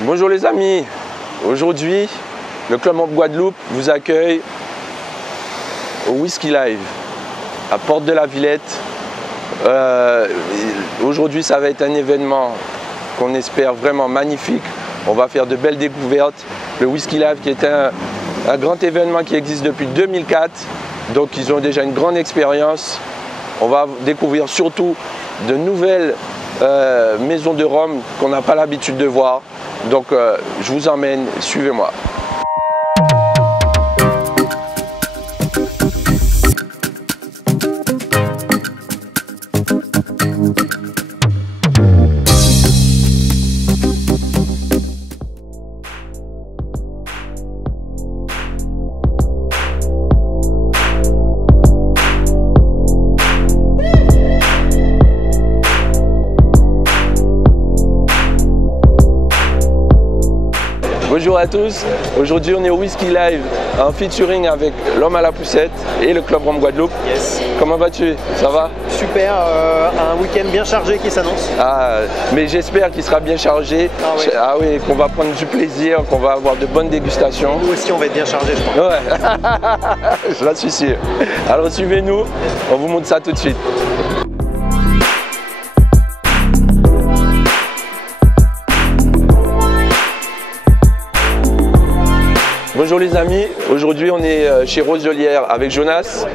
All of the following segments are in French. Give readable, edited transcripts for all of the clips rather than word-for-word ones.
Bonjour les amis, aujourd'hui le Club Rhum Guadeloupe vous accueille au Whisky Live à Porte de la Villette. Aujourd'hui ça va être un événement qu'on espère vraiment magnifique. On va faire de belles découvertes. Le Whisky Live qui est un grand événement qui existe depuis 2004, donc ils ont déjà une grande expérience. On va découvrir surtout de nouvelles maisons de rhum qu'on n'a pas l'habitude de voir. Donc je vous emmène, suivez-moi. Bonjour à tous, aujourd'hui on est au Whisky Live en featuring avec l'Homme à la Poussette et le Club Rhum Guadeloupe. Yes. Comment vas-tu? Ça va? Super, un week-end bien chargé qui s'annonce. Ah, mais j'espère qu'il sera bien chargé. Ah oui, qu'on va prendre du plaisir, qu'on va avoir de bonnes dégustations. Nous aussi on va être bien chargé je crois. Ouais, j'en suis sûr. Alors suivez-nous, on vous montre ça tout de suite. Bonjour les amis, aujourd'hui on est chez Roselière avec Jonas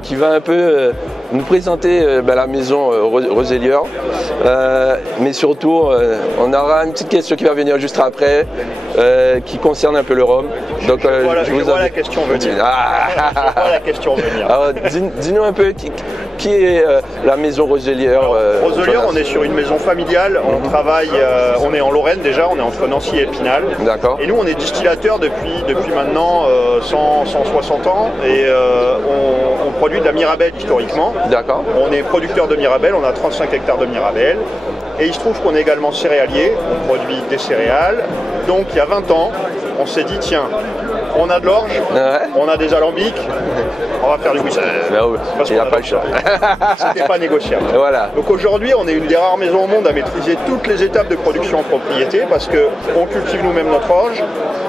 qui va un peu nous présenter la maison Roselière, mais surtout on aura une petite question qui va venir juste après qui concerne un peu le rhum. Donc je vois la question venir. Je vois la question venir. Alors dis-nous un peu qui est la maison Roselière. Roselière, on est sur une maison familiale, on travaille, on est en Lorraine déjà, on est entre Nancy et Épinal. D'accord. Et nous on est distillateur depuis maintenant 160 ans et on produit de la Mirabelle historiquement. D'accord. On est producteur de Mirabelle, on a 35 hectares de Mirabelle. Et il se trouve qu'on est également céréalier, on produit des céréales. Donc il y a 20 ans, on s'est dit tiens, on a de l'orge, on a des alambics, on va faire du whisky. Parce qu'il n'y a pas le choix. C'était pas négociable. Voilà. Donc aujourd'hui, on est une des rares maisons au monde à maîtriser toutes les étapes de production en propriété parce qu'on cultive nous-mêmes notre orge.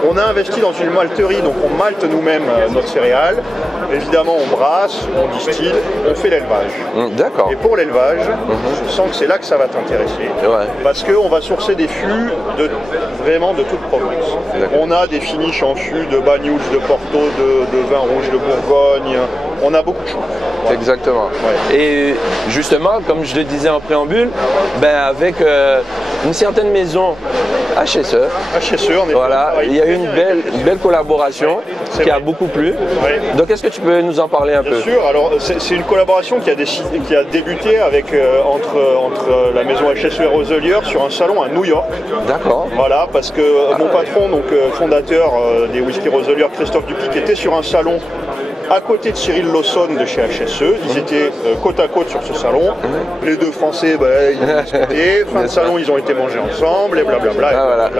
On a investi dans une malterie, donc on malte nous-mêmes notre céréale. Évidemment, on brasse, on distille, on fait l'élevage. D'accord. Et pour l'élevage, je sens que c'est là que ça va t'intéresser. Parce qu'on va sourcer des fûts vraiment de toute province. On a des finishes en fûts de Banyuls, de Porto, de vin rouge de Bourgogne. On a beaucoup de choses. Voilà. Exactement. Ouais. Et justement, comme je le disais en préambule, avec une certaine maison HSE, on est voilà, il y a eu une belle collaboration qui a beaucoup plu. Donc est-ce que tu peux nous en parler un peu? Bien sûr, alors c'est une collaboration qui a débuté avec, entre la maison HSE et Roselière sur un salon à New York. D'accord. Voilà, parce que mon patron, donc fondateur des whisky Roselière, Christophe Dupic, était sur un salon à côté de Cyril Lawson de chez HSE. Ils étaient côte à côte sur ce salon. Les deux Français, ils ont discuté. Fin de salon, ils ont été manger ensemble et blablabla.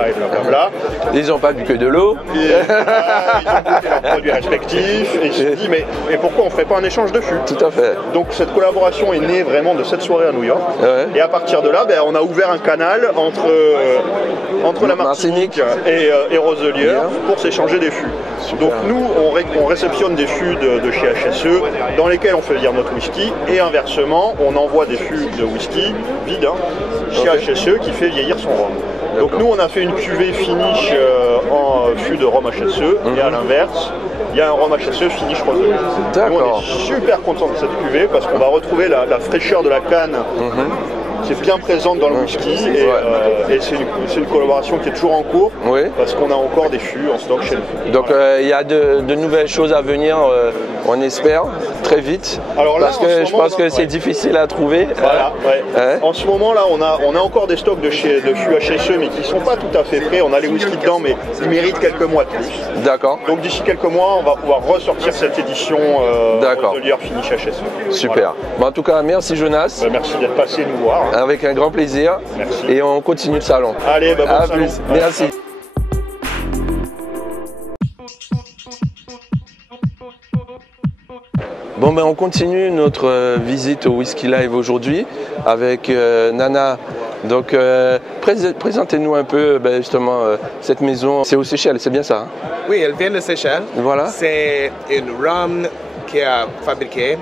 Et blablabla. Ils n'ont pas bu que de l'eau. Ils ont goûté leurs produits respectifs. Et ils se sont dit, mais pourquoi on ne ferait pas un échange de fûts? Tout à fait. Donc cette collaboration est née vraiment de cette soirée à New York. Et à partir de là, on a ouvert un canal entre la Martinique et Roselière pour s'échanger des fûts. Donc nous, on réceptionne des fûts de chez HSE dans lesquels on fait vieillir notre whisky et inversement on envoie des fûts de whisky vides chez HSE qui fait vieillir son rhum. Donc nous on a fait une cuvée finish en fût de rhum HSE et à l'inverse il y a un rhum HSE finish Roselière. Nous on est super content de cette cuvée parce qu'on va retrouver la fraîcheur de la canne qui est bien présente dans le whisky et c'est une collaboration qui est toujours en cours parce qu'on a encore des fûts en stock chez nous. Donc il y a de nouvelles choses à venir, on espère, très vite. Alors là, parce que je pense que c'est difficile à trouver. Voilà, En ce moment là, on a encore des stocks de fûts HSE mais qui ne sont pas tout à fait prêts. On a les whisky dedans mais ils méritent quelques mois de plus. D'accord. Donc d'ici quelques mois, on va pouvoir ressortir cette édition Roselière Finish HSE. Super. Bon, en tout cas, merci Jonas. Merci d'être passé nous voir. Avec un grand plaisir. Merci. Et on continue le salon. Allez, bon à salon. plus. Merci. Bon, on continue notre visite au Whisky Live aujourd'hui avec Nana Donc, présentez-nous un peu justement cette maison. C'est aux Seychelles, c'est bien ça, hein? Oui, elle vient de Seychelles. Voilà. C'est une rhum qui est fabriquée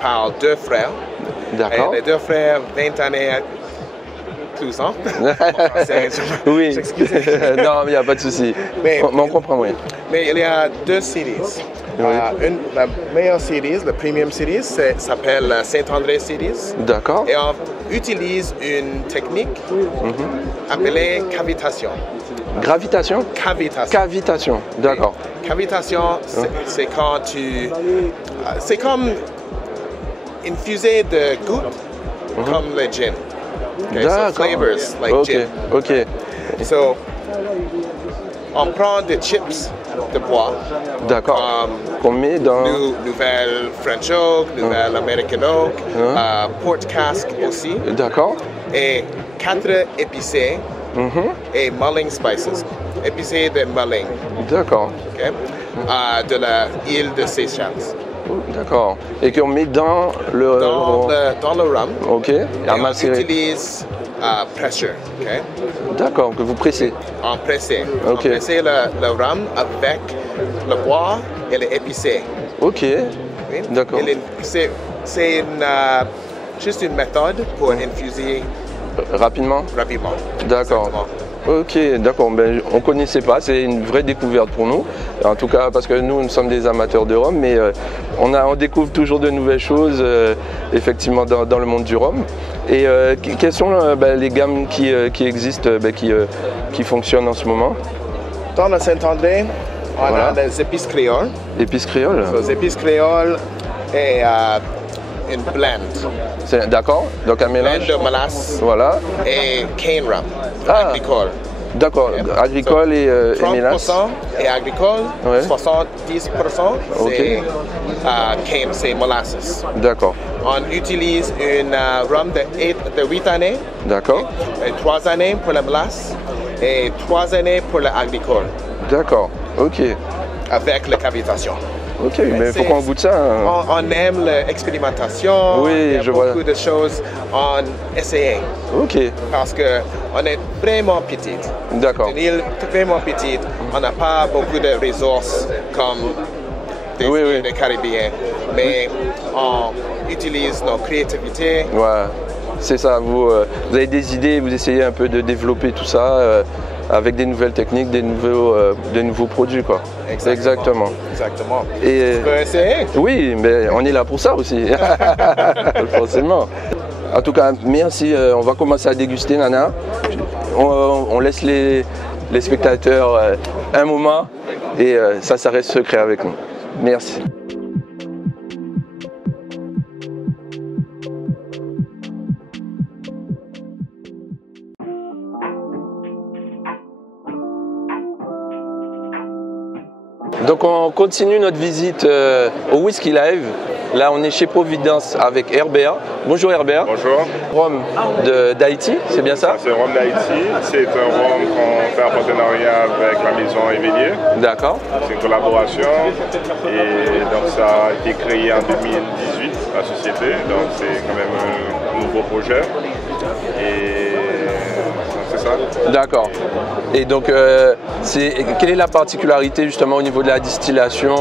par deux frères. D'accord. Les deux frères, 20 années plus, hein? Oui. Non, il n'y a pas de souci. Mais on comprend, oui. Mais il y a deux séries. Oui. La meilleure série, la premium série, s'appelle Saint-André Series. D'accord. Et on utilise une technique appelée cavitation. Gravitation? Cavitation. Cavitation, d'accord. Cavitation, c'est quand tu... c'est comme une fusée de gouttes, comme le gin. Okay, so flavors like gin. Ok. So, on prend des chips de bois. D'accord. Qu'on met dans... Nouvelle French Oak, nouvelle American Oak, Port Cask aussi. D'accord. Et 4 épicés et mulling spices. Épicés de mulling. D'accord. Okay. De la île de Seychelles. D'accord. Et qu'on met dans le... Dans le rhum. Ok. Et on utilise pressure. Okay. D'accord, que vous pressez. On presse. Okay. On presse le rhum avec le bois et l'épicé. Ok. Oui? D'accord. C'est juste une méthode pour infuser rapidement. D'accord. Ok, d'accord. Ben, on ne connaissait pas, c'est une vraie découverte pour nous. En tout cas, parce que nous sommes des amateurs de rhum, mais on découvre toujours de nouvelles choses, effectivement, dans le monde du rhum. Et quelles sont les gammes qui existent, qui fonctionnent en ce moment? Dans le Saint-André, on a les épices créoles. Épices créoles? Les épices créoles et une blend. D'accord, donc un mélange. Blend de mélasse et cane rum, agricole. D'accord, agricole et mélasse. 30% est agricole, 70% c'est cane, c'est molasses. D'accord. On utilise une rhum de 8 années. D'accord. 3 années pour la mélasse et 3 années pour l'agricole. D'accord, ok. Avec la cavitation. Ok, mais il faut qu'on goûte ça. Hein. On aime l'expérimentation. Oui, il y a beaucoup de choses à essayer. Ok. Parce qu'on est vraiment petite. D'accord. Une île vraiment petite. On n'a pas beaucoup de ressources comme des îles Caribéennes. Mais on utilise nos créativités. Ouais, c'est ça. Vous avez des idées, vous essayez un peu de développer tout ça. Avec des nouvelles techniques, des nouveaux produits, quoi. Exactement. Et, tu peux essayer? Oui, mais on est là pour ça aussi. Forcément. En tout cas, merci. On va commencer à déguster, Nana. On laisse les spectateurs un moment et ça reste secret avec nous. Merci. Donc on continue notre visite au Whisky Live. Là on est chez Providence avec Herbert. Bonjour Herbert. Bonjour. Rhum d'Haïti, c'est bien ça? C'est rhum d'Haïti. C'est un rhum qu'on fait en partenariat avec la maison Éveillé. D'accord. C'est une collaboration. Et donc ça a été créé en 2018, la société. Donc c'est quand même un nouveau projet. Et c'est ça. D'accord. Et donc, quelle est la particularité justement au niveau de la distillation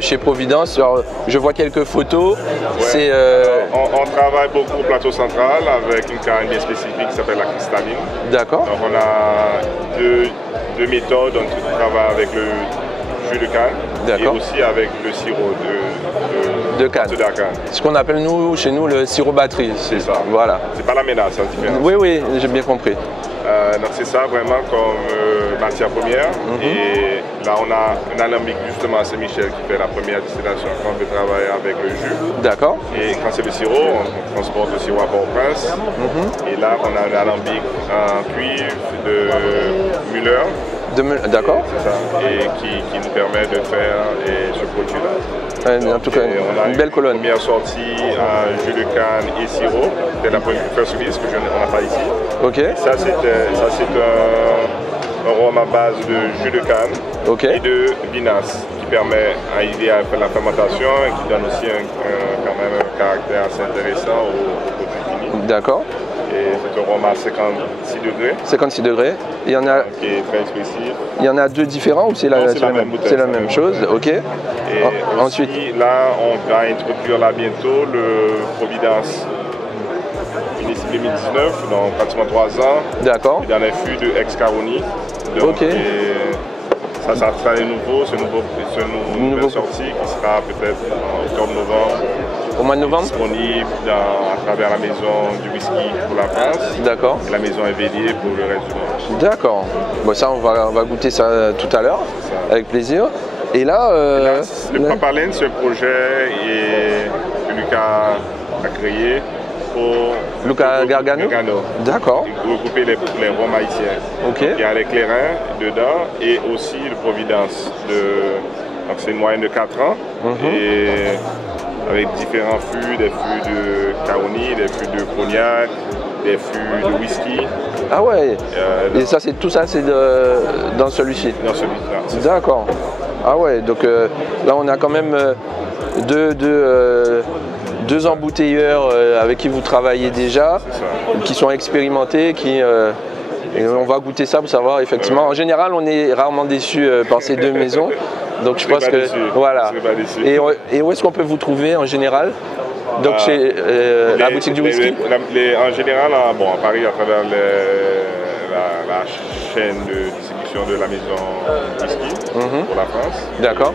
chez Providence? Alors, je vois quelques photos. Ouais. On travaille beaucoup au plateau central avec une canne bien spécifique qui s'appelle la cristalline. D'accord. Donc on a deux méthodes. On travaille avec le jus de canne et aussi avec le sirop de canne. Ce qu'on appelle chez nous le sirop batterie. C'est ça. Voilà. C'est pas la ménage, c'est différent. Oui, j'ai bien compris. Donc c'est ça vraiment comme matière première. Et là on a un alambic justement à Saint-Michel qui fait la première distillation quand on veut travailler avec le jus. D'accord. Et quand c'est le sirop, on transporte le sirop à Port-au-Prince. Et là on a un alambic en cuivre de Müller. D'accord. C'est ça. Et qui nous permet de faire ce produit-là. En tout cas, une belle colonne. Première sortie en jus de canne et sirop. C'était la première release que on n'a pas ici. Ok. Et ça c'est un rhum à base de jus de canne et de vinasse qui permet à aider à faire la fermentation et qui donne aussi quand même un caractère assez intéressant au produit fini. D'accord. Et c'est un rhum à 56 degrés. 56 degrés. Il y en a, qui est très expressif. Il y en a deux différents ou c'est la, même bouteille? C'est la même chose, ok. Et ensuite, là, on va introduire là bientôt le Providence. Ici 2019, donc pratiquement 3 ans. D'accord. Il y en a fût de ex-Caroni. Ok. Ça sera une nouvelle sortie qui sera peut-être en octobre-novembre. Au mois de novembre? Disponible à travers la maison du whisky pour la France. D'accord. Et la maison Éveillé pour le reste du monde. D'accord. Bon, ça, on va goûter ça tout à l'heure, avec plaisir. Et là, le Papalène, c'est un projet que Lucas a créé pour Lucas Gargano. D'accord. Regrouper les rhums haïtiens. Ok. Il y a les clairins dedans et aussi le Providence. Donc c'est une moyenne de 4 ans. Et avec différents fûts, des fûts de Caroni, des fûts de cognac, des fûts de whisky. Ah ouais. Et ça, tout ça, c'est dans celui-ci. Dans celui-là. D'accord. Ah ouais. Donc là, on a quand même deux embouteilleurs avec qui vous travaillez déjà, qui sont expérimentés, et on va goûter ça pour savoir effectivement. En général, on est rarement déçu par ces deux maisons. Donc je pense que voilà. Et où est-ce qu'on peut vous trouver en général? Donc chez la boutique du whisky. En général, à Paris, à travers la chaîne de distribution de la maison whisky pour la France. D'accord.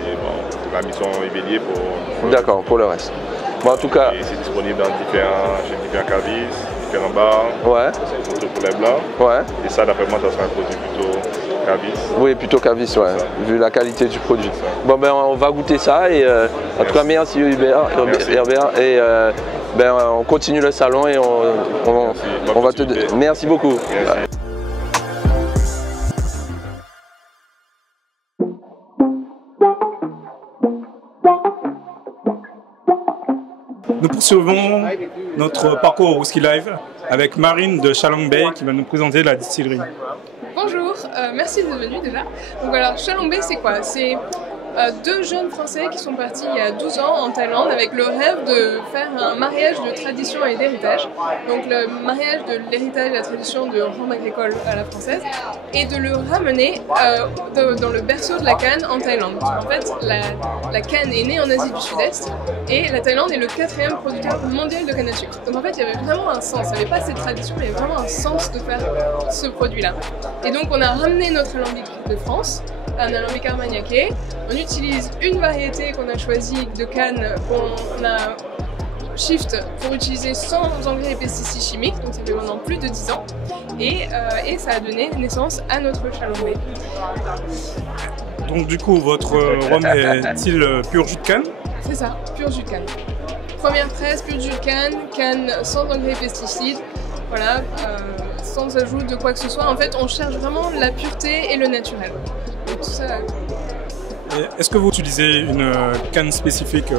La maison Éveillé pour. D'accord, pour le reste. Bon, en tout cas. C'est disponible dans chez différents cavistes, différents bars. Ouais. Surtout pour les blancs. Ouais. Et ça, d'après moi, ça sera un produit plutôt caviste. Oui, plutôt caviste, ouais, vu la qualité du produit. Bon, ben, on va goûter ça et en tout cas, merci Herbert. Et on continue le salon et on va te. Merci beaucoup. Merci. Nous poursuivons notre parcours au Whisky Live avec Marine de Shalom Bay qui va nous présenter la distillerie. Bonjour, merci d'être venu déjà. Donc alors, Shalom Bay, c'est quoi? C'est deux jeunes Français qui sont partis il y a 12 ans en Thaïlande avec le rêve de faire un mariage de tradition et d'héritage. Donc le mariage de l'héritage et la tradition de rhum agricole à la française et de le ramener dans le berceau de la canne en Thaïlande. En fait, la canne est née en Asie du Sud-Est et la Thaïlande est le 4e producteur mondial de canne à sucre. Donc en fait, il y avait vraiment un sens, il n'y avait pas cette tradition, mais il y avait vraiment un sens de faire ce produit-là. Et donc on a ramené notre alambic de France, un alambic armagnac. On utilise une variété qu'on a choisie de canne qu'on a shift pour utiliser sans engrais et pesticides chimiques, donc ça fait maintenant plus de 10 ans, et ça a donné naissance à notre Shalom Bay. Donc du coup, votre rhum est-il pur jus de canne? C'est ça, pur jus de canne. Première presse, pur jus de canne, canne sans engrais et pesticides, voilà, sans ajout de quoi que ce soit. En fait, on cherche vraiment la pureté et le naturel. Donc, tout ça. Est-ce que vous utilisez une canne spécifique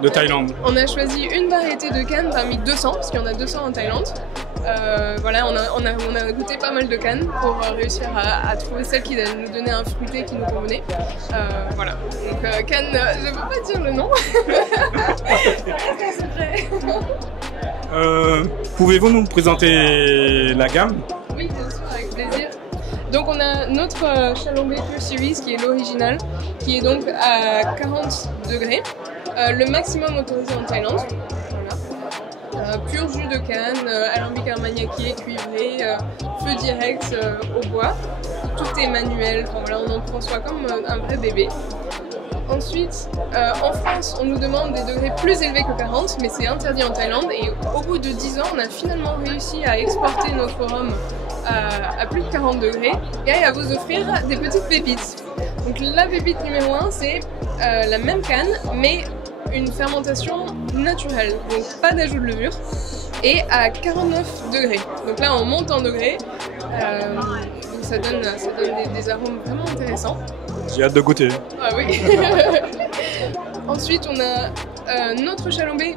de Thaïlande? On a choisi une variété de canne parmi 200, parce qu'il y en a 200 en Thaïlande. Voilà, on a goûté pas mal de cannes pour réussir à trouver celle qui nous donnait un fruité qui nous convenait. Voilà, donc canne, je ne peux pas dire le nom. C'est secret. Pouvez-vous nous présenter la gamme? Oui, bien sûr, avec plaisir. Donc on a notre Shalom Bay Pure Series qui est l'original, qui est donc à 40 degrés, le maximum autorisé en Thaïlande. Voilà. Pur jus de canne, alambic armagnaquier, cuivré, feu direct au bois. Tout est manuel, enfin, voilà, on en prend soin comme un vrai bébé. Ensuite, en France, on nous demande des degrés plus élevés que 40, mais c'est interdit en Thaïlande. Et au bout de 10 ans, on a finalement réussi à exporter notre rhum à plus de 40 degrés et à vous offrir des petites pépites. Donc la pépite numéro 1, c'est la même canne, mais une fermentation naturelle, donc pas d'ajout de levure, et à 49 degrés. Donc là, on monte en degrés, donc ça donne des arômes vraiment intéressants. J'ai hâte de goûter. Ah oui. Ensuite, on a notre Shalom Bay.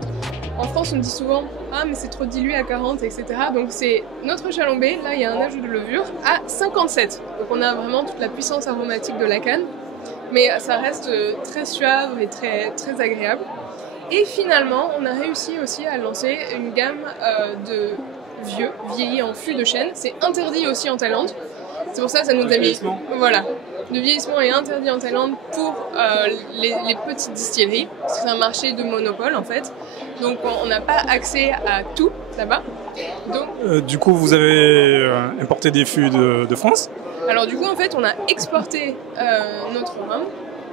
En France, on me dit souvent « Ah, mais c'est trop dilué à 40, etc. » Donc c'est notre Shalom Bay, là il y a un ajout de levure, à 57. Donc on a vraiment toute la puissance aromatique de la canne, mais ça reste très suave et très, très agréable. Et finalement, on a réussi aussi à lancer une gamme de vieilli en fût de chêne. C'est interdit aussi en Thaïlande. C'est pour ça que ça nous a mis... Voilà. Le vieillissement est interdit en Thaïlande pour les petites distilleries, parce que c'est un marché de monopole en fait. Donc on n'a pas accès à tout là-bas. Donc, du coup, vous avez importé des fûts de France? Alors du coup, en fait, on a exporté notre rhum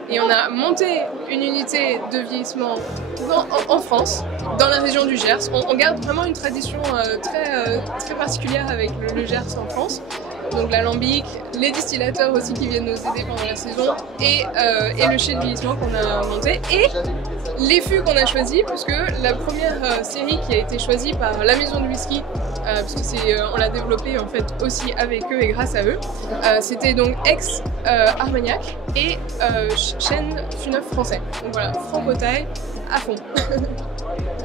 et on a monté une unité de vieillissement en France, dans la région du Gers. On garde vraiment une tradition très particulière avec le Gers en France. Donc l'alambic, les distillateurs aussi qui viennent nous aider pendant la saison et le chai de vieillissement qu'on a monté et les fûts qu'on a choisis, puisque la première série qui a été choisie par la maison de whisky, puisque on l'a développé en fait aussi avec eux et grâce à eux, c'était donc ex-Armagnac et chêne fût neuf français. Donc voilà, franco-thaï à fond.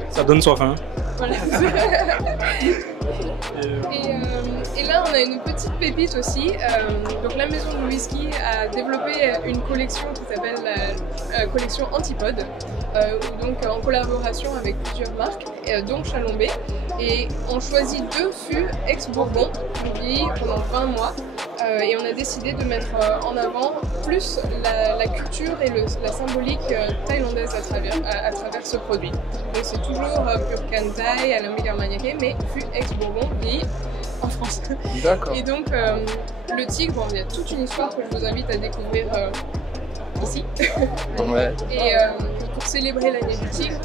Ça donne soif, hein? Voilà. Et là, on a une petite pépite aussi. Donc, la maison de whisky a développé une collection qui s'appelle la collection Antipode, donc en collaboration avec plusieurs marques, dont Chalombé. Et on choisit 2 fûts ex-Bourbon, vieillis pendant 20 mois. Et on a décidé de mettre en avant plus la culture et la symbolique thaïlandaise à travers ce produit. Donc c'est toujours pur can thaï, alambic armagnac, mais fût ex-Bourbon vieilli en France. D'accord. Et donc le tigre, bon, il y a toute une histoire que je vous invite à découvrir ici. Ouais. Et pour célébrer l'année du tigre.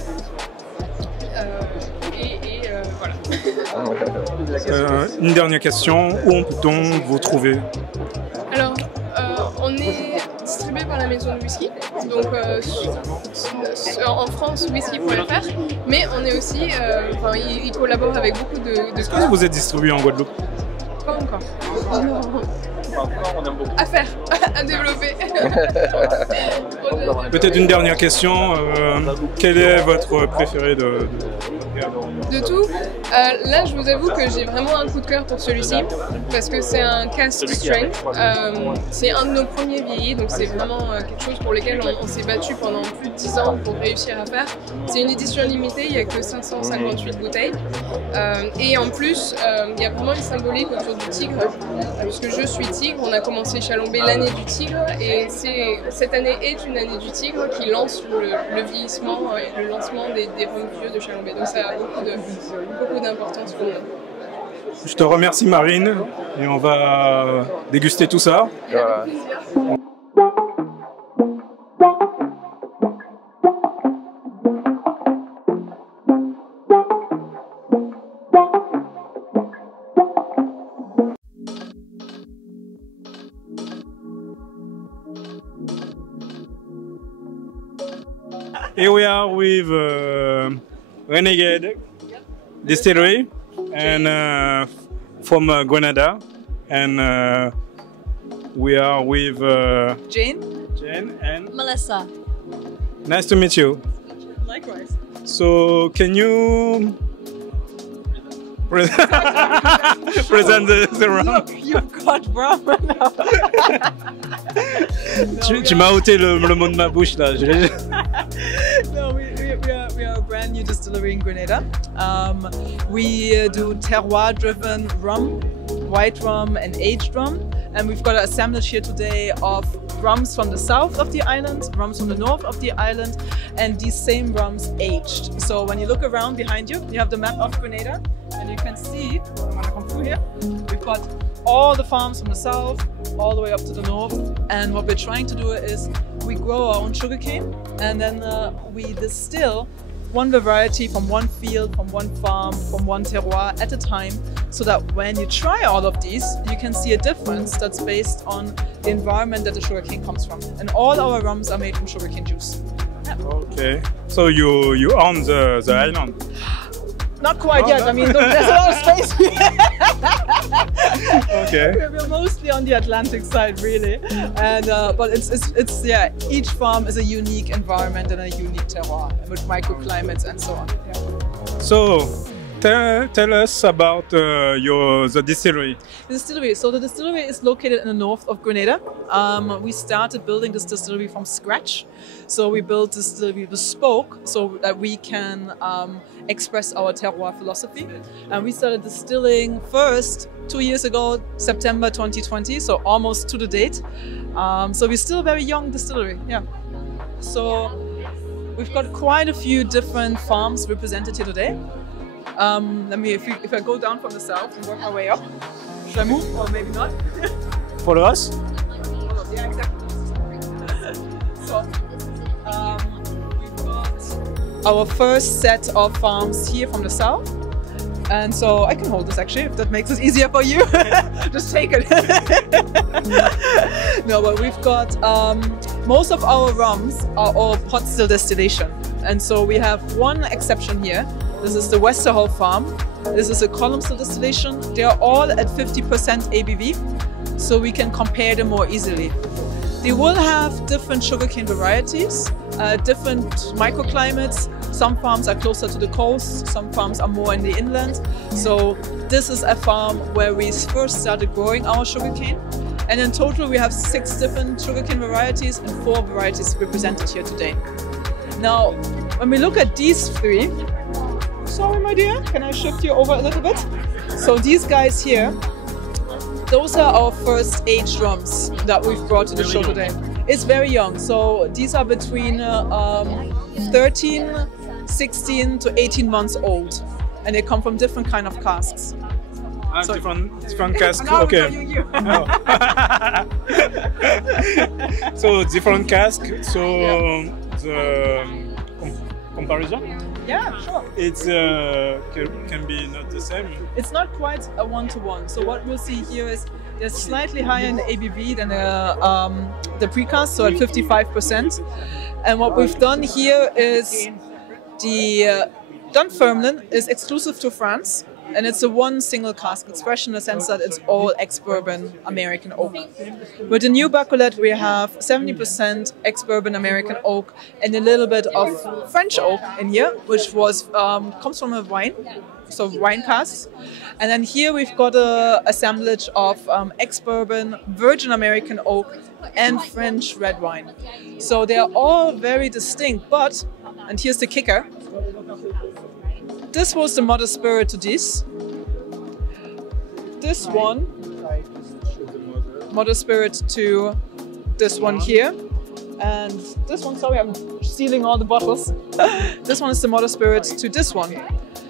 Voilà. Une dernière question, où peut-on vous trouver? Alors, on est distribué par la maison de whisky, donc en France, whisky.fr, mais on est aussi, ils collaborent avec beaucoup de... Est-ce que vous êtes distribué en Guadeloupe? Pas encore. Non. À faire, à développer. Peut-être une dernière question, quel est votre préféré de tout? Là, je vous avoue que j'ai vraiment un coup de cœur pour celui-ci, parce que c'est un cask strength. C'est un de nos premiers vieillis, donc c'est vraiment quelque chose pour lequel on s'est battu pendant plus de 10 ans pour réussir à faire. C'est une édition limitée, il n'y a que 558 bouteilles. Et en plus, il y a vraiment une symbolique autour du tigre, puisque je suis tigre. On a commencé Chalombé l'année du tigre, et cette année est une année du tigre qui lance le vieillissement et le lancement des rhums vieux de Chalombé. Donc ça a beaucoup d'importance pour nous. Je te remercie Marine, et on va déguster tout ça. Voilà. Here we are with Renegade Distillery and from Grenada, and we are with Jane and Melissa. Nice to meet you. Likewise. So can you present the rum? You've got rum now. Tu m'as ôté le mot de ma bouche là. No, we are a brand new distillery in Grenada. We do terroir-driven rum, white rum and aged rum. And we've got an assemblage here today of rums from the south of the island, rums from the north of the island, and these same rums aged. So when you look around behind you, you have the map of Grenada, and you can see, I'm gonna come through here, we've got all the farms from the south, all the way up to the north. And what we're trying to do is we grow our own sugarcane, and then we distill one variety from one field, from one farm, from one terroir at a time, so that when you try all of these, you can see a difference that's based on the environment that the sugarcane comes from. And all our rums are made from sugarcane juice. Yeah. Okay, so you own the island? Not quite yet. I mean, there's a lot of space here. Okay. We're mostly on the Atlantic side, really, and but it's yeah. Each farm is a unique environment and a unique terroir with microclimates and so on. Yeah. So, tell us about the distillery. The distillery. So the distillery is located in the north of Grenada. We started building this distillery from scratch. So we built this distillery bespoke so that we can express our terroir philosophy. And we started distilling first 2 years ago, September 2020, so almost to the date. So we're still a very young distillery, yeah. So we've got quite a few different farms represented here today. If I go down from the south and work my way up, should I move or maybe not? Follow us? Yeah, exactly. So we've got our first set of farms here from the south. And so I can hold this actually, if that makes it easier for you. Just take it. No, but we've got, most of our rums are all pot still distillation. And so we have one exception here. This is the Westerholt farm. This is a column still distillation. They are all at 50% ABV, so we can compare them more easily. They will have different sugarcane varieties, different microclimates. Some farms are closer to the coast, some farms are more in the inland. So this is a farm where we first started growing our sugarcane. And in total we have 6 different sugarcane varieties and 4 varieties represented here today. Now, when we look at these 3, sorry my dear, can I shift you over a little bit? So these guys here, those are our first aged rums that we've brought to the show today. It's very young, so these are between 13, 16 to 18 months old, and they come from different kind of casks. So, different casks, okay. So different casks, so the comparison? Yeah, sure. It's can be not the same. It's not quite a one-to-one. So what we'll see here is they're slightly higher in the ABV than the precast, so at 55%. And what we've done here is the Dunfermline is exclusive to France, and it's a one single cask expression in the sense that it's all ex-bourbon American oak. With the new Bacolette, we have 70% ex-bourbon American oak and a little bit of French oak in here, which was comes from a wine, so wine casks. And then here we've got a assemblage of ex-bourbon, virgin American oak, and French red wine. So they are all very distinct, but, and here's the kicker, this was the mother spirit to this. This one, mother spirit to this one here. And this one, sorry, I'm stealing all the bottles. This one is the mother spirit to this one.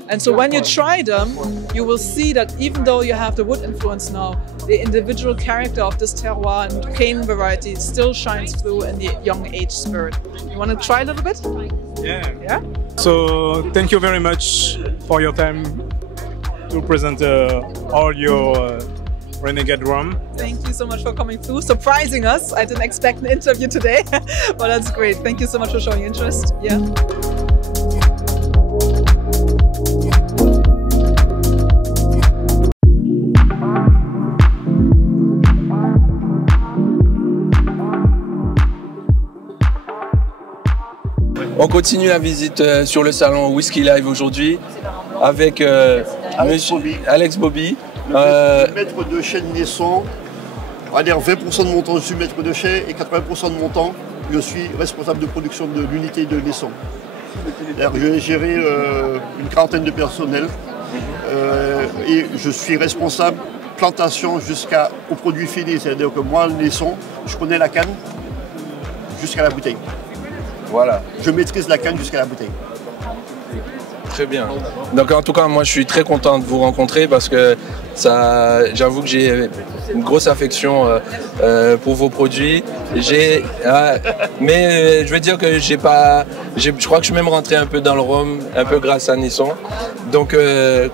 And so when you try them, you will see that even though you have the wood influence now, the individual character of this terroir and cane variety still shines through in the young age spirit. You want to try a little bit? Yeah. Yeah? So thank you very much for your time to present all your Renegade rum. Thank you so much for coming through, surprising us. I didn't expect an interview today, but that's great. Thank you so much for showing interest. Yeah. On continue la visite sur le salon Whisky Live aujourd'hui avec Alex Bobby. Maître de chai de Naisson, on va dire 20% de mon temps je suis maître de chai et 80% de mon temps je suis responsable de production de l'unité de Naisson. J'ai géré une quarantaine de personnels et je suis responsable plantation jusqu'au produit fini, c'est-à-dire que moi le Naisson, je connais la canne jusqu'à la bouteille. Voilà. Je maîtrise la canne jusqu'à la bouteille. Très bien. Donc en tout cas, moi je suis très content de vous rencontrer parce que j'avoue que j'ai une grosse affection pour vos produits. Mais je veux dire que je crois que je suis même rentré un peu dans le rhum, un peu grâce à Naisson. Donc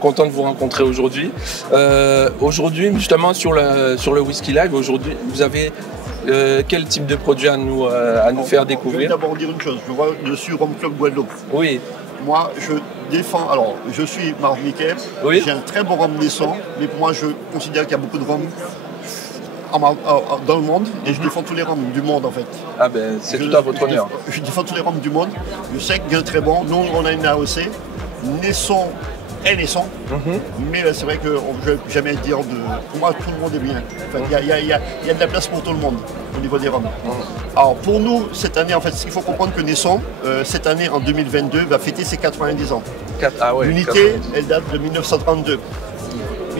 content de vous rencontrer aujourd'hui. Aujourd'hui, justement sur le Whisky Live, aujourd'hui, vous avez quel type de produit à nous faire découvrir? Je vais d'abord dire une chose, je suis Rhum Club Guadeloupe. Oui. Moi, je défends, alors je suis martiniquais, oui. J'ai un très bon rhum Naisson, mais pour moi je considère qu'il y a beaucoup de rhum dans le monde et je défends tous les rhums du monde en fait. Ah ben c'est tout à votre honneur. Je défends tous les rhums du monde, je sais qu'il y a un très bon, nous on a une AOC, Naisson un naisson, mais c'est vrai que je ne peux jamais dire pour moi tout le monde est bien. Enfin, il y a de la place pour tout le monde au niveau des rhums. Alors pour nous, cette année, en fait, ce qu'il faut comprendre que Naisson, cette année en 2022, va fêter ses 90 ans. L'unité, elle date de 1932.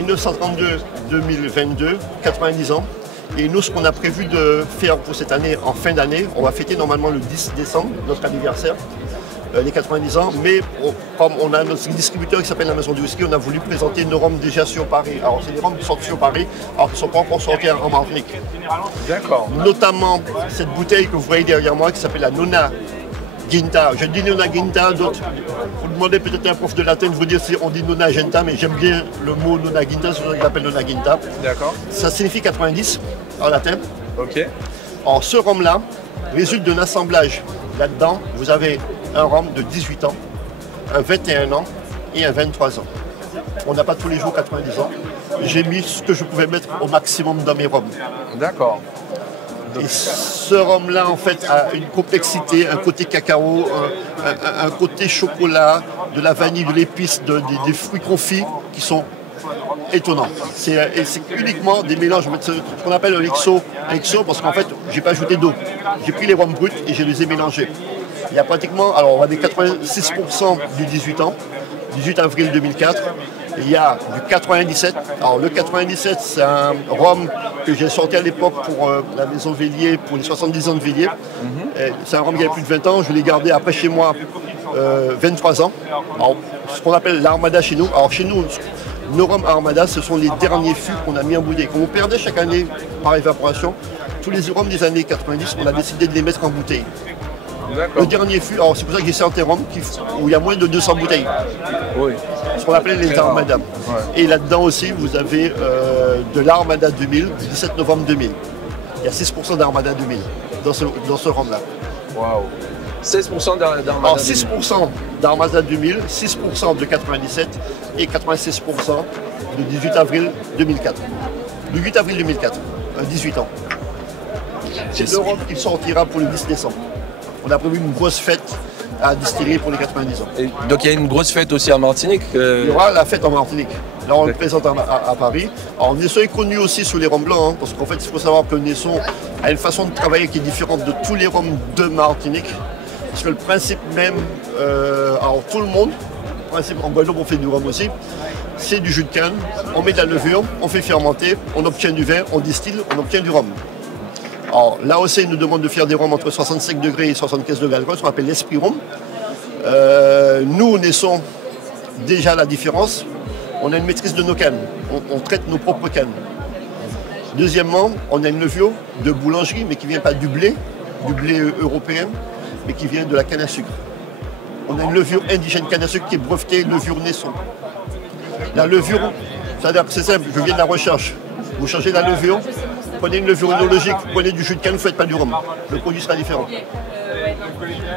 1932-2022, 90 ans. Et nous, ce qu'on a prévu de faire pour cette année, en fin d'année, on va fêter normalement le 10 décembre, notre anniversaire, les 90 ans. Mais comme on a notre distributeur qui s'appelle la Maison du Whisky, on a voulu présenter nos rhums déjà sur Paris. Alors, c'est des rhums qui sont sur Paris, alors qu'ils ne sont pas encore sortis en Martinique. D'accord. Notamment cette bouteille que vous voyez derrière moi qui s'appelle la Nona Ginta. Je dis Nona Ginta, d'autres, vous demandez peut-être à un prof de latin de vous dire si on dit Nona Ginta, mais j'aime bien le mot Nona Ginta, c'est ce qu'on appelle Nona Ginta. D'accord. Ça signifie 90 en latin. Ok. Alors ce rhum-là résulte d'un assemblage. Là-dedans, vous avez un rhum de 18 ans, un 21 ans et un 23 ans. On n'a pas tous les jours 90 ans. J'ai mis ce que je pouvais mettre au maximum dans mes rhums. D'accord. Et ce rhum-là, en fait, a une complexité, un côté cacao, un côté chocolat, de la vanille, de l'épice, des fruits confits qui sont étonnants. C'est uniquement des mélanges, ce qu'on appelle un XO parce qu'en fait, je n'ai pas ajouté d'eau. J'ai pris les rhums bruts et je les ai mélangés. Il y a pratiquement, alors on a des 86% du 18 ans, 18 avril 2004. Il y a du 97. Alors le 97, c'est un rhum que j'ai sorti à l'époque pour la maison Vélier, pour les 70 ans de Vélier. C'est un rhum qui a plus de 20 ans. Je l'ai gardé après chez moi 23 ans. Alors, ce qu'on appelle l'Armada chez nous. Alors chez nous, nos rhums Armada, ce sont les derniers fûts qu'on a mis en bouteille. Comme on perdait chaque année par évaporation, tous les rhums des années 90, on a décidé de les mettre en bouteille. Le dernier fût, alors c'est pour ça que j'ai sorti un rhum où il y a moins de 200 bouteilles. Oui. Ce qu'on appelait les Armada. Ouais. Et là-dedans aussi, vous avez de l'Armada 2000, du 17 novembre 2000. Il y a 6% d'Armada 2000 dans ce rhum-là. Waouh. 16% d'Armada 2000. Alors 6% d'Armada 2000, 6% de 97 et 86% de 18 avril 2004. Le 8 avril 2004, 18 ans. C'est le rhum qui sortira pour le 10 décembre. On a prévu une grosse fête à distiller pour les 90 ans. Et donc il y a une grosse fête aussi en Martinique Il y aura la fête en Martinique. Là on le présente à Paris. Alors Naisson est connu aussi sous les rhums blancs, parce qu'en fait il faut savoir que Naisson a une façon de travailler qui est différente de tous les rhums de Martinique. Parce que le principe même, alors tout le monde, en Guadeloupe on fait du rhum aussi, c'est du jus de canne, on met de la levure, on fait fermenter, on obtient du vin, on distille, on obtient du rhum. Alors, là aussi, ils nous demandent de faire des rhums entre 65 degrés et 75 degrés d'alcool, ce qu'on appelle l'esprit rhum. Nous, Naisson, déjà la différence, on a une maîtrise de nos cannes. On traite nos propres cannes. Deuxièmement, on a une levure de boulangerie, mais qui ne vient pas du blé européen, mais qui vient de la canne à sucre. On a une levure indigène canne à sucre qui est brevetée levure Naisson. La levure, c'est-à-dire que c'est simple, je viens de la recherche. Vous changez la levure, prenez une levure œnologique, vous prenez du jus de canne, vous ne faites pas du rhum. Le produit sera différent.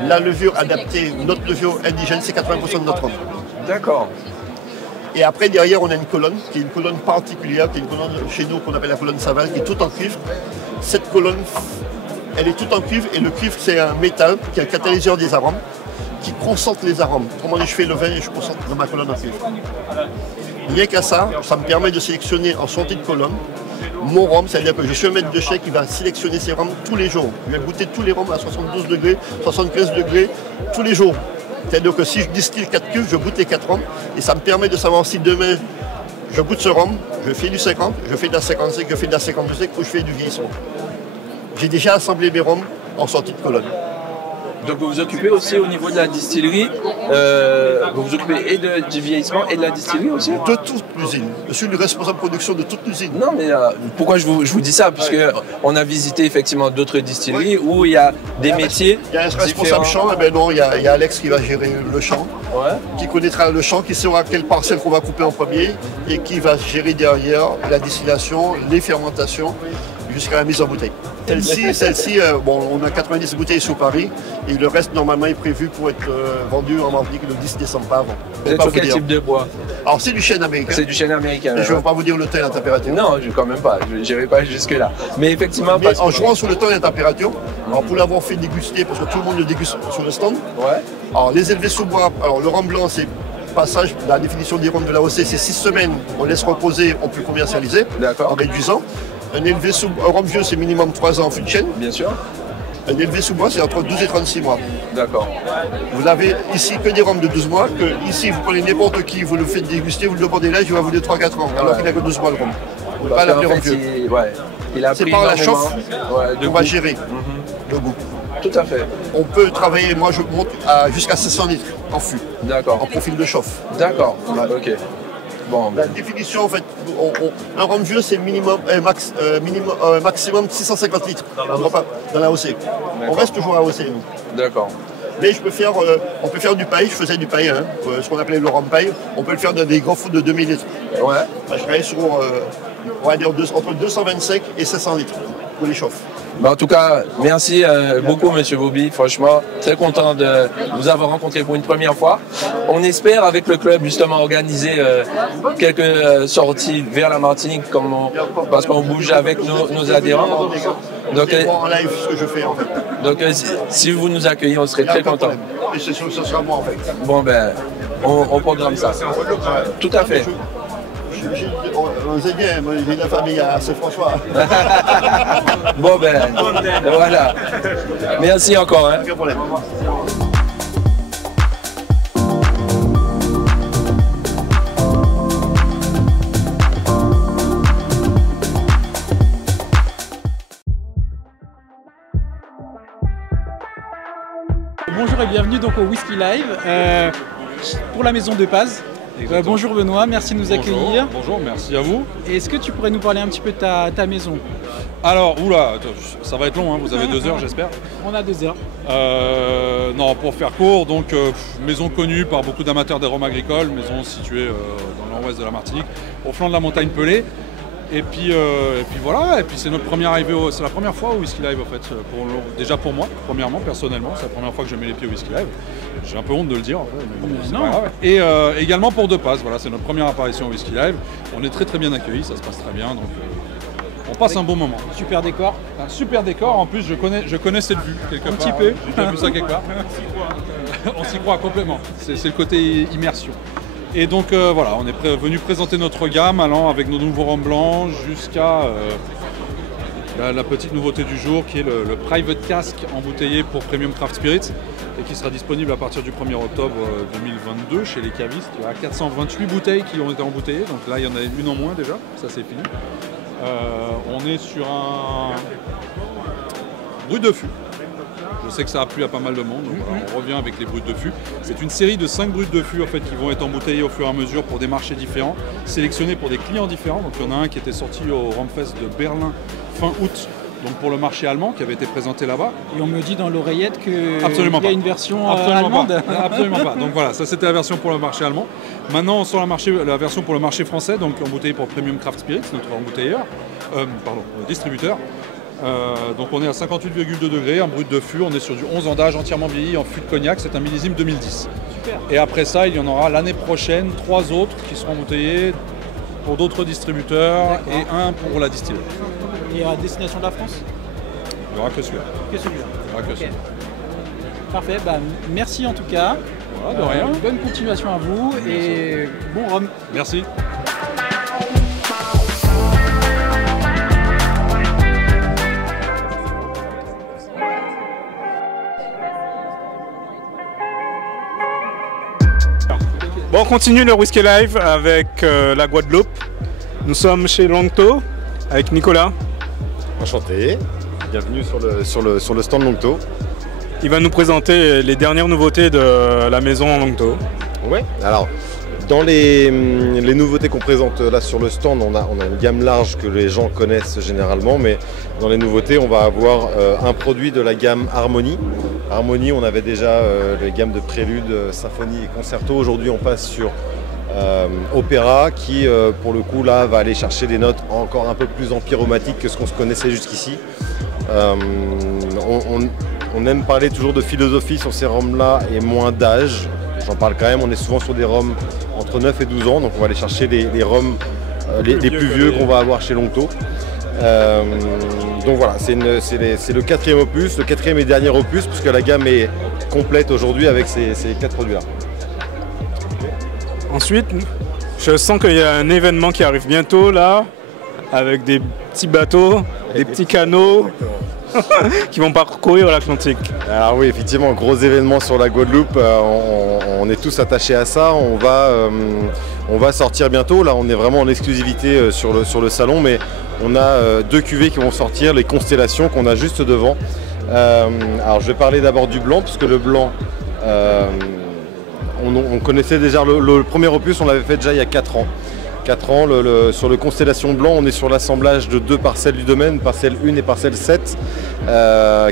La levure adaptée, notre levure indigène, c'est 80% de notre rhum. D'accord. Et après, derrière, on a une colonne, qui est une colonne particulière, qui est une colonne chez nous qu'on appelle la colonne Saval, qui est toute en cuivre. Cette colonne, elle est toute en cuivre, et le cuivre, c'est un métal qui est un catalyseur des arômes, qui concentre les arômes. Autrement dit, je fais le vin et je concentre dans ma colonne en cuivre. Rien qu'à ça, ça me permet de sélectionner en sortie de colonne mon rhum, c'est-à-dire que je suis un maître de chai qui va sélectionner ses rhums tous les jours. Je vais goûter tous les rhums à 72 degrés, 75 degrés, tous les jours. C'est-à-dire que si je distille 4 cuves, je goûte les 4 rhums et ça me permet de savoir si demain je goûte ce rhum, je fais du 50, je fais de la 55, je fais de la 52 ou je fais du vieillissant. J'ai déjà assemblé mes rhums en sortie de colonne. Donc vous vous occupez aussi au niveau de la distillerie, vous vous occupez et du vieillissement et de la distillerie aussi? De toute l'usine. Je suis le responsable de production de toute l'usine. Non mais pourquoi je vous dis ça? Parce qu'on a visité effectivement d'autres distilleries où il y a des métiers. Il y a un responsable champ, et ben non, il y a Alex qui va gérer le champ, qui connaîtra le champ, qui saura quelle parcelle qu'on va couper en premier et qui va gérer derrière la distillation, les fermentations, jusqu'à la mise en bouteille. Celle-ci, bon, on a 90 bouteilles sur Paris et le reste normalement est prévu pour être vendu en Martinique le 10 décembre, pas avant. Vous êtes sur quel type de bois? Alors c'est du chêne américain. C'est du chêne américain. Je ne vais pas vous dire le temps et la température. Non, quand même pas, je n'irai pas jusque là. Mais effectivement, en jouant sur le temps et la température, alors pour l'avoir fait déguster, parce que tout le monde le déguste sur le stand, alors les élevés sous bois, alors le rhum blanc c'est passage, la définition des rhums de l'AOC, c'est 6 semaines. On laisse reposer, on peut commercialiser en réduisant. Un rhum vieux, c'est minimum 3 ans en fût de chêne. Bien sûr. Un élevé sous bois, c'est entre 12 et 36 mois. D'accord. Vous avez ici que des rhums de 12 mois, que ici, vous prenez n'importe qui, vous le faites déguster, vous le demandez là, il va vous dire 3-4 ans, alors qu'il n'a que 12 mois le rhum. On ne peut pas l'appeler rhum vieux. C'est par la chauffe qu'on va gérer le goût. Tout à fait. On peut travailler, moi je monte jusqu'à 500 litres en fût. D'accord. En profil de chauffe. D'accord. Ok. Bon, la définition, en fait, un rhum vieux, c'est maximum 650 litres dans la AOC. On reste toujours à AOC, nous. D'accord. Mais on peut faire du paille, je faisais du paille, hein, ce qu'on appelait le rhum paille. On peut le faire dans des grands fûts de 2000 litres. Ouais. Je travaille sur, on va dire, entre 225 et 500 litres pour les chauffe. Bah en tout cas, merci beaucoup Monsieur Bobby, franchement, très content de vous avoir rencontré pour une première fois. On espère avec le club justement organiser quelques sorties vers la Martinique parce qu'on bouge avec nos adhérents. Donc, en live ce que je fais en fait. Donc si vous nous accueillez, on serait très content. Et ce sera moi en fait. Bon ben, on programme ça. Tout à fait. On sait bien, moi j'ai la famille à Saint-François. Bon ben, voilà. Merci encore. Hein. Aucun problème. Bonjour et bienvenue donc au Whisky Live pour la maison de Paz. Bonjour Benoît, merci de nous accueillir. Bonjour, merci à vous. Est-ce que tu pourrais nous parler un petit peu de ta maison? Alors, oula, ça va être long, hein, vous avez 2 heures j'espère. On a 2 heures. Non, pour faire court, donc maison connue par beaucoup d'amateurs des rhums agricoles, maison située dans nord-ouest de la Martinique, au flanc de la montagne Pelée. Et puis voilà, et puis c'est notre première arrivée, c'est la première fois au Whisky Live en fait, déjà pour moi, premièrement, personnellement, c'est la première fois que je mets les pieds au Whisky Live. J'ai un peu honte de le dire en fait, mais c'est pas grave. Et également pour De Paz, voilà, c'est notre première apparition au Whisky Live. On est très très bien accueillis, ça se passe très bien, donc on passe un bon moment. Super décor. Un super décor, en plus je connais cette vue quelque part. Un petit peu. J'ai déjà vu ça quelque part. On s'y croit complètement, c'est le côté immersion. Et donc voilà, on est venu présenter notre gamme allant avec nos nouveaux rhums blancs jusqu'à la petite nouveauté du jour qui est le Private Cask embouteillé pour Premium Craft Spirits et qui sera disponible à partir du 1er octobre 2022 chez les cavistes. Il y a 428 bouteilles qui ont été embouteillées, donc là il y en a une en moins déjà, ça c'est fini. On est sur un brut de fût. Je sais que ça a plu à pas mal de monde, donc voilà, on revient avec les brutes de fût. C'est une série de 5 brutes de fût en fait, qui vont être embouteillées au fur et à mesure pour des marchés différents, sélectionnés pour des clients différents. Donc il y en a un qui était sorti au Rumfest de Berlin fin août, donc pour le marché allemand qui avait été présenté là-bas. Et on me dit dans l'oreillette qu'il y a une version allemande. Absolument pas. Donc voilà, ça c'était la version pour le marché allemand. Maintenant on sort la version pour le marché français, donc embouteillée pour Premium Craft Spirits, notre embouteilleur, distributeur. Donc on est à 58,2 degrés, un brut de fût, on est sur du 11 ans d'âge entièrement vieilli en fût de cognac, c'est un millésime 2010. Super. Et après ça, il y en aura l'année prochaine 3 autres qui seront embouteillés pour d'autres distributeurs et un pour la distillerie. Et à destination de la France? Il n'y aura que celui-là. Que celui-là. Il n'y aura que celui-là. Parfait, bah, merci en tout cas. Voilà, de rien. Bonne continuation à vous et bon rhum. Merci. Bon, on continue le Whisky Live avec la Guadeloupe. Nous sommes chez Longto avec Nicolas. Enchanté, bienvenue sur le stand Longto. Il va nous présenter les dernières nouveautés de la maison Longto. Oui, alors dans les nouveautés qu'on présente là sur le stand, on a une gamme large que les gens connaissent généralement, mais dans les nouveautés, on va avoir un produit de la gamme Harmonie. Harmonie, on avait déjà les gammes de prélude, symphonie et concerto. Aujourd'hui, on passe sur Opéra qui, pour le coup, là, va aller chercher des notes encore un peu plus empyromatiques que ce qu'on se connaissait jusqu'ici. On aime parler toujours de philosophie sur ces rhums-là et moins d'âge. J'en parle quand même, on est souvent sur des rhums entre 9 et 12 ans, donc on va aller chercher les rhums les plus vieux qu'on va avoir chez Longto. Donc voilà, c'est le 4e opus, le 4e et dernier opus, puisque la gamme est complète aujourd'hui avec ces 4 produits-là. Ensuite, je sens qu'il y a un événement qui arrive bientôt là, avec des petits bateaux, des petits canots qui vont parcourir l'Atlantique. Alors oui, effectivement, gros événement sur la Guadeloupe, on est tous attachés à ça, on va sortir bientôt, là on est vraiment en exclusivité sur le salon, mais on a 2 cuvées qui vont sortir, les Constellations qu'on a juste devant. Alors je vais parler d'abord du blanc, parce que le blanc, on connaissait déjà le premier opus, on l'avait fait déjà il y a 4 ans. 4 ans, sur le Constellation Blanc, on est sur l'assemblage de 2 parcelles du domaine, parcelle 1 et parcelle 7,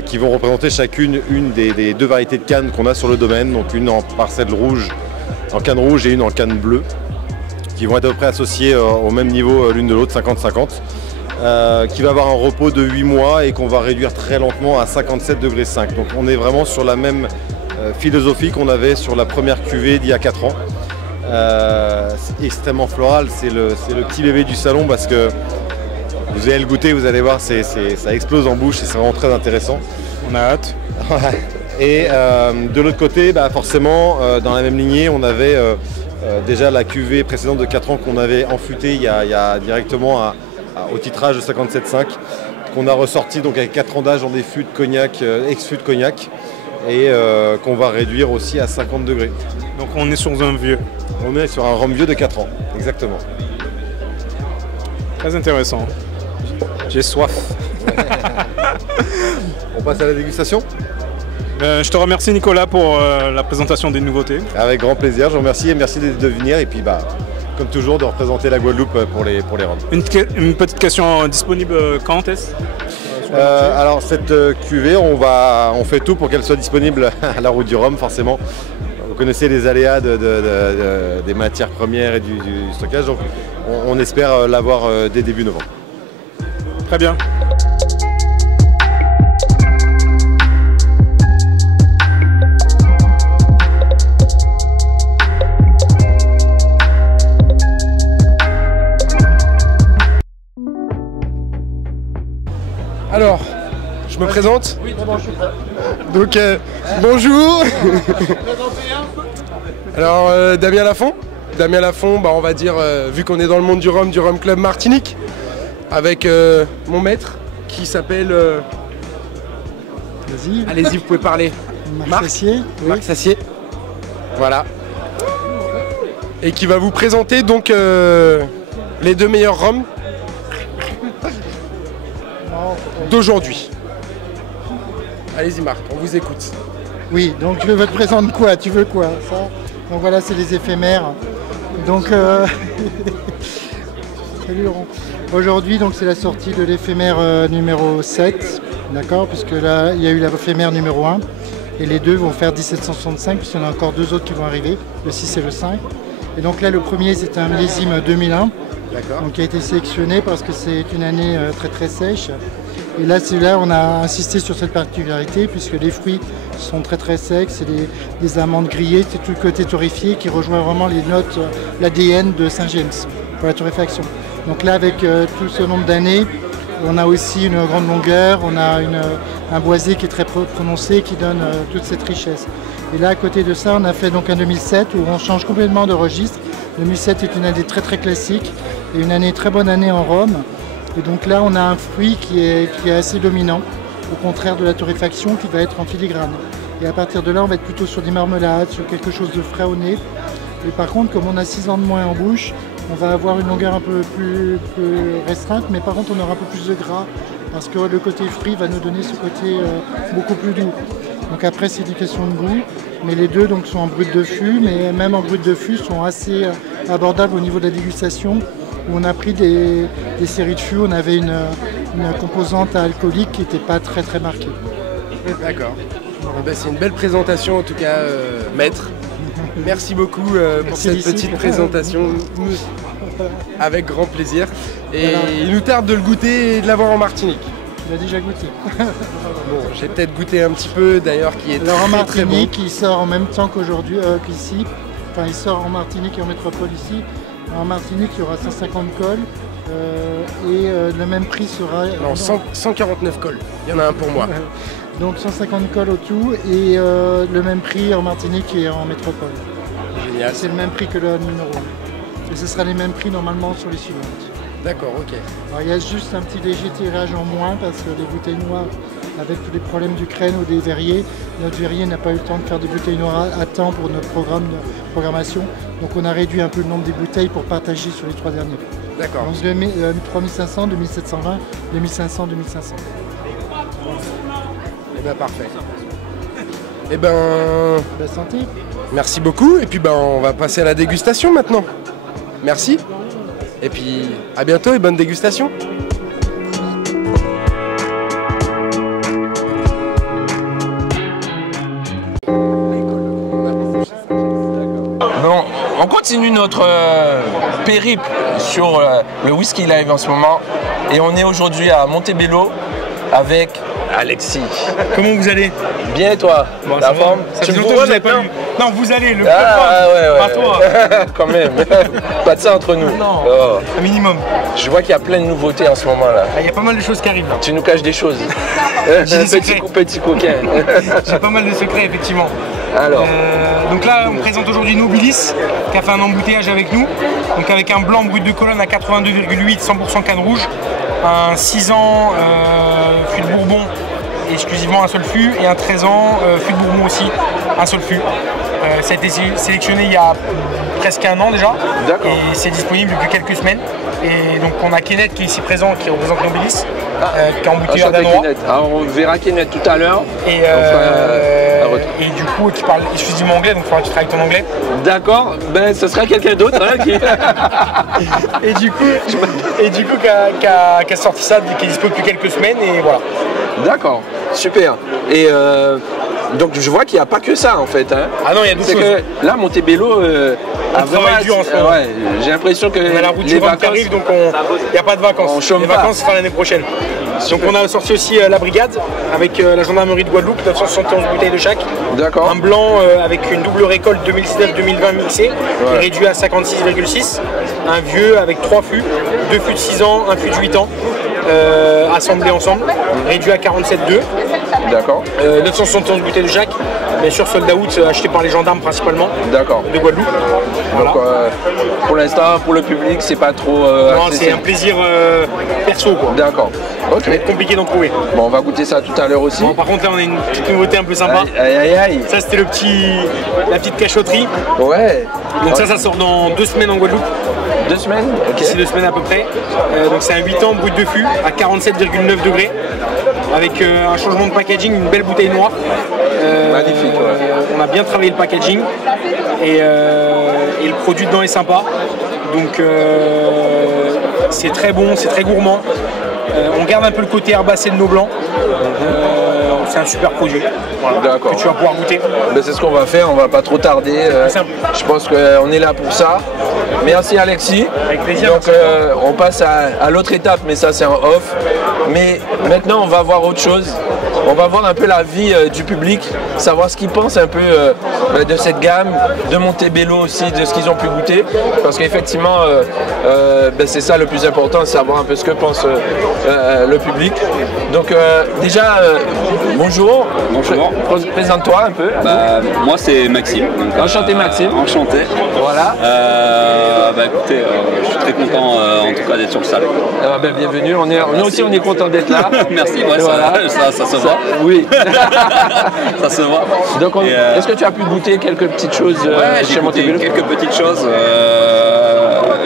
qui vont représenter chacune une des 2 variétés de cannes qu'on a sur le domaine, donc une en parcelle rouge, en canne rouge et une en canne bleue, qui vont être à peu près associées au même niveau l'une de l'autre, 50-50, qui va avoir un repos de 8 mois et qu'on va réduire très lentement à 57,5 degrés. Donc on est vraiment sur la même philosophie qu'on avait sur la première cuvée d'il y a 4 ans. C'est extrêmement floral, c'est le petit bébé du salon parce que vous allez le goûter, vous allez voir, ça explose en bouche et c'est vraiment très intéressant. On a hâte. Et de l'autre côté, forcément, dans la même lignée, on avait déjà la cuvée précédente de 4 ans qu'on avait enfûtée il y a directement au titrage de 57,5, qu'on a ressorti donc avec 4 ans d'âge dans des fûts de cognac, ex-fûts de cognac, et qu'on va réduire aussi à 50 degrés. Donc on est sur un vieux. On est sur un rhum vieux de 4 ans, exactement. Très intéressant. J'ai soif. On passe à la dégustation ? Je te remercie Nicolas pour la présentation des nouveautés. Avec grand plaisir, je vous remercie et merci de venir et puis comme toujours de représenter la Guadeloupe pour les rhums. Une petite question disponible quand est-ce ? Alors cette cuvée, on fait tout pour qu'elle soit disponible à la Route du Rhum forcément. Vous connaissez les aléas des matières premières et du stockage, donc on espère l'avoir dès début novembre. Très bien. Alors, je me présente. Oui, donc, bonjour. Alors, Damien Lafont. Damien Lafont, on va dire, vu qu'on est dans le monde du Rhum Club Martinique, avec mon maître qui s'appelle... Vas-y. Allez-y, vous pouvez parler. Marc Sassier. Oui. Marc Sassier. Voilà. Et qui va vous présenter donc les 2 meilleurs rhums d'aujourd'hui. Allez-y Marc, on vous écoute. Oui, donc je te présente quoi? Tu veux quoi ça? Donc voilà, c'est les éphémères. Donc salut Laurent. Aujourd'hui, donc c'est la sortie de l'éphémère numéro 7, d'accord, puisque là il y a eu l'éphémère numéro 1 et les 2 vont faire 1765 puisqu'il y en a encore 2 autres qui vont arriver, le 6 et le 5. Et donc là le premier c'est un millésime 2001, donc qui a été sélectionné parce que c'est une année très très sèche. Et là, celui-là, on a insisté sur cette particularité puisque les fruits sont très très secs, c'est des amandes grillées, c'est tout le côté torréfié qui rejoint vraiment les notes, l'ADN de Saint-James pour la torréfaction. Donc là, avec tout ce nombre d'années, on a aussi une grande longueur, on a un boisé qui est très prononcé qui donne toute cette richesse. Et là, à côté de ça, on a fait donc un 2007 où on change complètement de registre. 2007 est une année très très classique et une très bonne année en Rhum. Et donc là, on a un fruit qui est assez dominant, au contraire de la torréfaction qui va être en filigrane. Et à partir de là, on va être plutôt sur des marmelades, sur quelque chose de frais au nez. Et par contre, comme on a 6 ans de moins en bouche, on va avoir une longueur un peu plus restreinte, mais par contre, on aura un peu plus de gras, parce que le côté fruit va nous donner ce côté beaucoup plus doux. Donc après, c'est une question de goût, mais les deux donc, sont en brut de fût, mais même en brut de fût, sont assez abordables au niveau de la dégustation. Où on a pris des séries de fûts, on avait une composante alcoolique qui n'était pas très très marquée. D'accord. C'est une belle présentation en tout cas, maître. Merci beaucoup pour cette petite présentation. Avec grand plaisir. Et voilà. Il nous tarde de le goûter et de l'avoir en Martinique. Il a déjà goûté. Bon, j'ai peut-être goûté un petit peu d'ailleurs qui est alors très, en Martinique, très bon. Il sort en même temps qu'aujourd'hui, qu'ici. Enfin, il sort en Martinique et en métropole ici. En Martinique, il y aura 150 cols et le même prix sera... Non, 149 cols, il y en a un pour moi. Donc 150 cols au tout et le même prix en Martinique et en métropole. Génial. C'est le même prix que le numéro 1. Et ce sera les mêmes prix normalement sur les suivantes. D'accord, ok. Alors, il y a juste un petit léger tirage en moins parce que les bouteilles noires, avec tous les problèmes d'Ukraine ou des verriers, notre verrier n'a pas eu le temps de faire des bouteilles noires à temps pour notre programme de programmation. Donc on a réduit un peu le nombre des bouteilles pour partager sur les 3 derniers. D'accord. Donc 3500, 2720, 2500, 2500. Eh bien parfait. Eh ben... santé. Merci beaucoup et puis on va passer à la dégustation maintenant. Merci. Et puis à bientôt et bonne dégustation. Bon, on continue notre périple sur le Whisky Live en ce moment et on est aujourd'hui à Montebello avec Alexis. Comment vous allez? Bien et toi? Bon, la forme? Ça fait longtemps que je vous avais pas vu. Non, vous allez, le ouais. Pas toi. Quand même. Pas de ça entre nous. Non, oh. Un minimum. Je vois qu'il y a plein de nouveautés en ce moment là. Il y a pas mal de choses qui arrivent là. Tu nous caches des choses. Petit coquin. J'ai pas mal de secrets effectivement. Alors. Donc là on présente aujourd'hui Nobilis qui a fait un embouteillage avec nous. Donc avec un blanc brut de colonne à 82,8, 100% canne rouge. Un 6 ans fût de Bourbon, exclusivement un seul fût, et un 13 ans fût de Bourbon aussi, un seul fût. Ça a été sélectionné il y a presque un an déjà, et c'est disponible depuis quelques semaines. Et donc on a Kenneth qui est ici présent, qui représente Nobilis, qui est embouteilleur danois. Alors on verra Kenneth tout à l'heure. Et du coup qui parle exclusivement anglais, donc il faudra que tu travailles ton anglais. D'accord, ben ce sera quelqu'un d'autre hein, qui... et du coup qui a sorti ça, qui est dispo depuis quelques semaines et voilà. D'accord, super. Et donc je vois qu'il n'y a pas que ça en fait. Hein. Ah non, il y a d'autres choses. Que là Montebello on travaille dur en ce moment. Ouais, j'ai l'impression que on a la route du Rhum qui arrive, donc il n'y a pas de vacances. Les vacances ce sera l'année prochaine. Donc on a sorti aussi la brigade avec la gendarmerie de Guadeloupe, 971 bouteilles de chaque. D'accord. Un blanc avec une double récolte 2019-2020 mixée, réduit à 56,6. Un vieux avec 3 fûts, 2 fûts de 6 ans, un fût de 8 ans. Assemblés ensemble, réduit à 47,2. D'accord. 971 bouteilles de chaque, bien sûr sold out, acheté par les gendarmes principalement. D'accord. De Guadeloupe. Donc pour l'instant, pour le public, c'est pas trop. Non, c'est un plaisir perso quoi. D'accord. Ok. Ça va être compliqué d'en trouver. Bon, on va goûter ça tout à l'heure aussi. Bon, par contre, là, on a une petite nouveauté un peu sympa. Aïe. Ça, c'était la petite cachotterie. Ouais. Donc ça sort dans 2 semaines en Guadeloupe. 2 semaines? Ok. D'ici 2 semaines à peu près. Donc c'est un 8 ans brut de fût à 47,9 degrés. Avec un changement de packaging, une belle bouteille noire. Magnifique. On a bien travaillé le packaging. Et le produit dedans est sympa. Donc c'est très bon, c'est très gourmand. On garde un peu le côté herbacé de nos blancs. C'est un super produit. Voilà, que tu vas pouvoir goûter. Ben, c'est ce qu'on va faire, on va pas trop tarder. Je pense qu'on est là pour ça. Merci Alexis. Avec plaisir. Donc on passe à l'autre étape, mais ça c'est en off. Mais maintenant on va voir autre chose. On va voir un peu la vie du public, savoir ce qu'ils pensent un peu de cette gamme, de Montebello aussi, de ce qu'ils ont pu goûter. Parce qu'effectivement, c'est ça le plus important, savoir un peu ce que pense le public. Donc déjà, bonjour. Bonjour. Présente-toi un peu. Moi c'est Maxime. Donc, enchanté Maxime. Enchanté. Voilà. Écoutez, je suis très content en tout cas d'être sur le salon. Bienvenue, nous aussi on est content d'être là. Merci, ouais, ça se voit. Oui. Ça se voit. Donc est-ce que tu as pu goûter quelques petites choses chez Montebello? Quelques petites choses.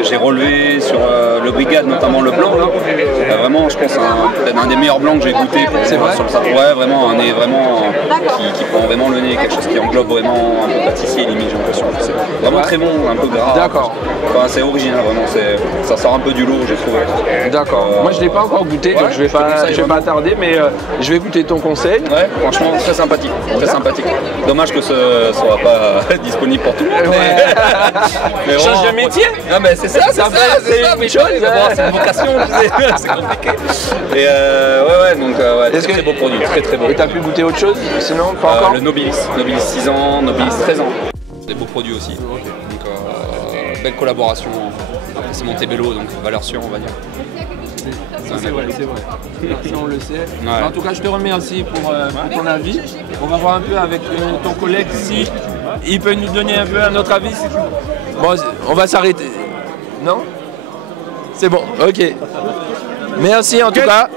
J'ai relevé sur le Brigade, notamment le blanc. Là. Vraiment, je pense, peut-être un des meilleurs blancs que j'ai goûté. C'est vrai. Sur le salon. Ouais, vraiment, un nez vraiment qui prend vraiment le nez, quelque chose qui englobe vraiment un peu pâtissier limite, j'ai l'impression. C'est vraiment très bon, un peu gras. D'accord. Enfin, c'est original, vraiment. Ça sort un peu du lot, j'ai trouvé. D'accord. Moi, je ne l'ai pas encore goûté, donc je vais pas tarder, mais je vais goûter ton conseil. Ouais, franchement, très sympathique. Très sympathique. Dommage que ce ne soit pas disponible pour tout le monde. Mais change de métier. Ah, ben, c'est ça, c'est une chose. C'est une vocation, c'est compliqué. Et donc très beau produit, très beau. Et t'as pu goûter autre chose sinon? Pas encore? Le Nobilis 6 ans, Nobilis 13 ans. Des beaux produits aussi. Donc belle collaboration. Après c'est Montebello, donc valeur sûre on va dire. C'est vrai. Ça on le sait. Ouais. En tout cas je te remercie pour ton avis. On va voir un peu avec ton collègue si il peut nous donner un peu un autre avis? Bon, on va s'arrêter. Non? C'est bon, ok. Merci en tout cas.